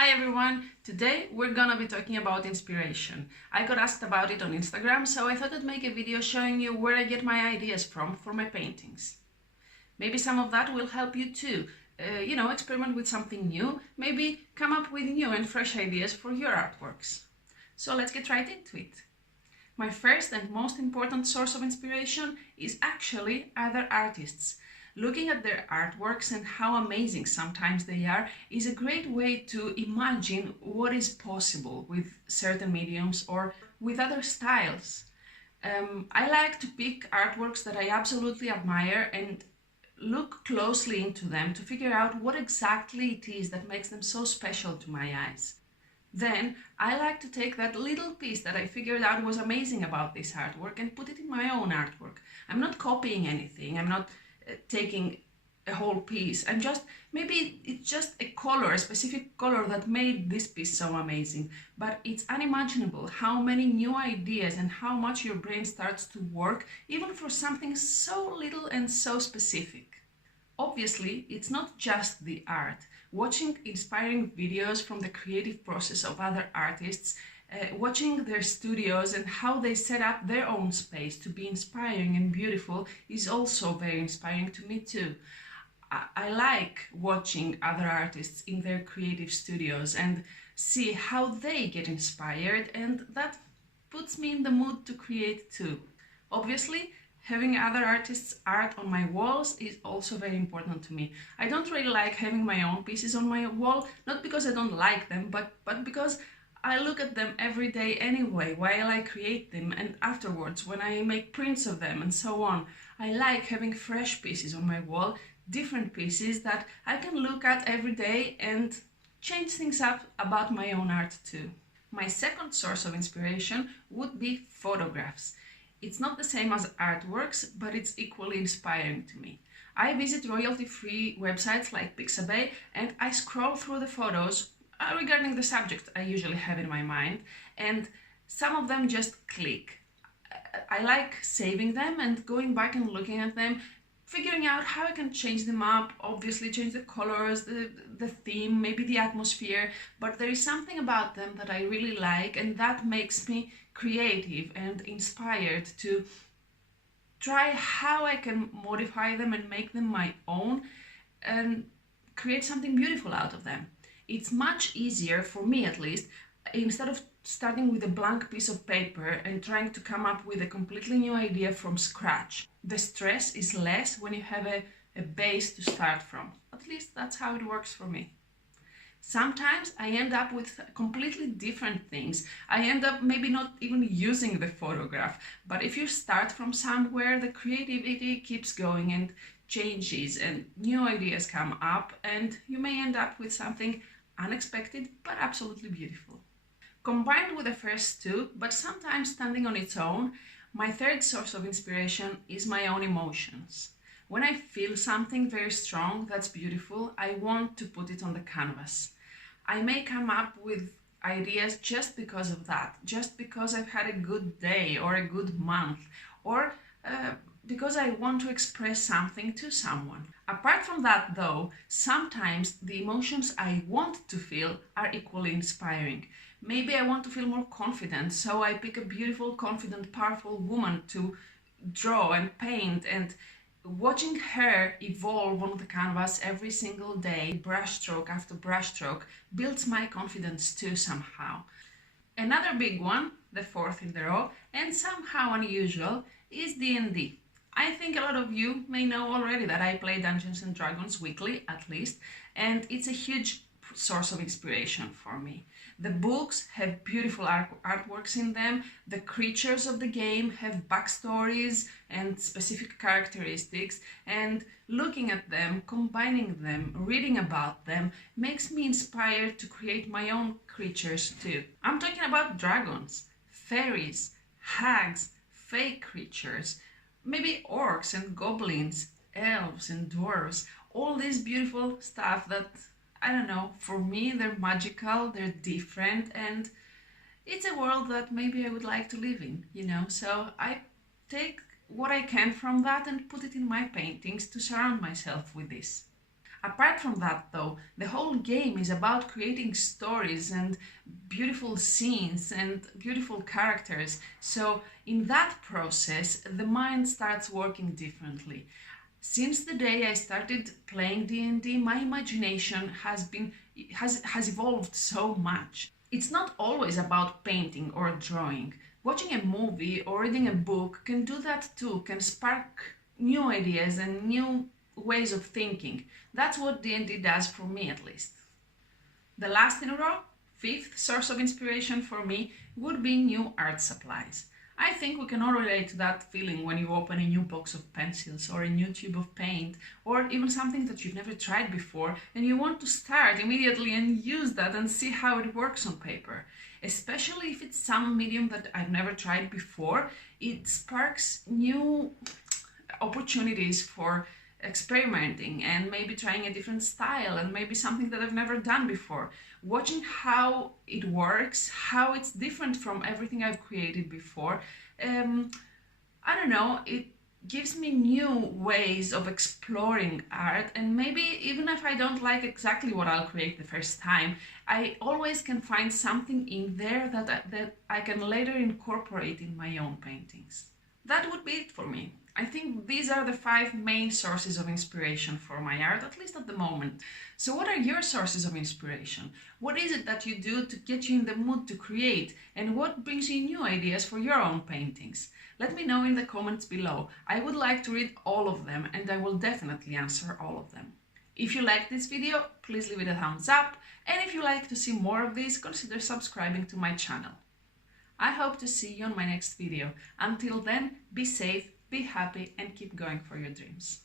Hi everyone! Today we're gonna be talking about inspiration. I got asked about it on Instagram, so I thought I'd make a video showing you where I get my ideas from for my paintings. Maybe some of that will help you too. Experiment with something new, maybe come up with new and fresh ideas for your artworks. So let's get right into it. My first and most important source of inspiration is actually other artists. Looking at their artworks and how amazing sometimes they are is a great way to imagine what is possible with certain mediums or with other styles. I like to pick artworks that I absolutely admire and look closely into them to figure out what exactly it is that makes them so special to my eyes. Then I like to take that little piece that I figured out was amazing about this artwork and put it in my own artwork. I'm not copying anything, I'm not taking a whole piece. Maybe it's just a color, a specific color that made this piece so amazing. But it's unimaginable how many new ideas and how much your brain starts to work even for something so little and so specific. Obviously, it's not just the art. Watching inspiring videos from the creative process of other artists, watching their studios and how they set up their own space to be inspiring and beautiful is also very inspiring to me too. I like watching other artists in their creative studios and see how they get inspired, and that puts me in the mood to create too. Obviously, having other artists' art on my walls is also very important to me. I don't really like having my own pieces on my wall, not because I don't like them, but because I look at them every day anyway while I create them, and afterwards when I make prints of them and so on. I like having fresh pieces on my wall, different pieces that I can look at every day and change things up about my own art too. My second source of inspiration would be photographs. It's not the same as artworks, but it's equally inspiring to me. I visit royalty-free websites like Pixabay and I scroll through the photos regarding the subject I usually have in my mind, and some of them just click. I like saving them and going back and looking at them, figuring out how I can change them up, obviously change the colors, the theme, maybe the atmosphere, but there is something about them that I really like, and that makes me creative and inspired to try how I can modify them and make them my own and create something beautiful out of them. It's much easier, for me at least, instead of starting with a blank piece of paper and trying to come up with a completely new idea from scratch. The stress is less when you have a base to start from. At least that's how it works for me. Sometimes I end up with completely different things. I end up maybe not even using the photograph, but if you start from somewhere, the creativity keeps going and changes and new ideas come up, and you may end up with something unexpected but absolutely beautiful. Combined with the first two, but sometimes standing on its own, my third source of inspiration is my own emotions. When I feel something very strong that's beautiful, I want to put it on the canvas. I may come up with ideas just because of that, just because I've had a good day or a good month, or because I want to express something to someone. Apart from that though, sometimes the emotions I want to feel are equally inspiring. Maybe I want to feel more confident, so I pick a beautiful, confident, powerful woman to draw and paint, and watching her evolve on the canvas every single day, brushstroke after brushstroke, builds my confidence too somehow. Another big one, the fourth in the row, and somehow unusual, is D&D. I think a lot of you may know already that I play Dungeons & Dragons weekly, at least, and it's a huge source of inspiration for me. The books have beautiful artworks in them, the creatures of the game have backstories and specific characteristics, and looking at them, combining them, reading about them, makes me inspired to create my own creatures too. I'm talking about dragons, fairies, hags, fake creatures, maybe orcs and goblins, elves and dwarves, all this beautiful stuff that, I don't know, for me they're magical, they're different, and it's a world that maybe I would like to live in, so I take what I can from that and put it in my paintings to surround myself with this. Apart from that though, the whole game is about creating stories and beautiful scenes and beautiful characters. So in that process, the mind starts working differently. Since the day I started playing D&D, my imagination has evolved so much. It's not always about painting or drawing. Watching a movie or reading a book can do that too, can spark new ideas and new ways of thinking. That's what D&D does for me, at least. The last in a row, fifth source of inspiration for me would be new art supplies. I think we can all relate to that feeling when you open a new box of pencils or a new tube of paint or even something that you've never tried before and you want to start immediately and use that and see how it works on paper. Especially if it's some medium that I've never tried before, it sparks new opportunities for experimenting and maybe trying a different style and maybe something that I've never done before. Watching how it works, how it's different from everything I've created before, I don't know, it gives me new ways of exploring art, and maybe even if I don't like exactly what I'll create the first time, I always can find something in there that I can later incorporate in my own paintings. That would be it for me. I think these are the 5 main sources of inspiration for my art, at least at the moment. So what are your sources of inspiration? What is it that you do to get you in the mood to create? And what brings you new ideas for your own paintings? Let me know in the comments below. I would like to read all of them and I will definitely answer all of them. If you liked this video, please leave it a thumbs up. And if you like to see more of these, consider subscribing to my channel. I hope to see you on my next video. Until then, be safe, be happy and keep going for your dreams.